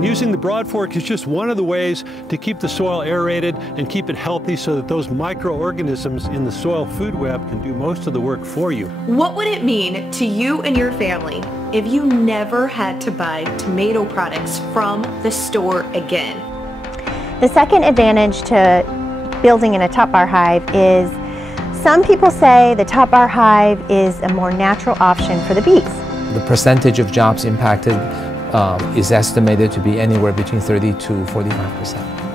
And using the broad fork is just one of the ways to keep the soil aerated and keep it healthy so that those microorganisms in the soil food web can do most of the work for you. What would it mean to you and your family if you never had to buy tomato products from the store again? The second advantage to building in a top bar hive is some people say the top bar hive is a more natural option for the bees. The percentage of jobs impacted is estimated to be anywhere between 30 to 45%.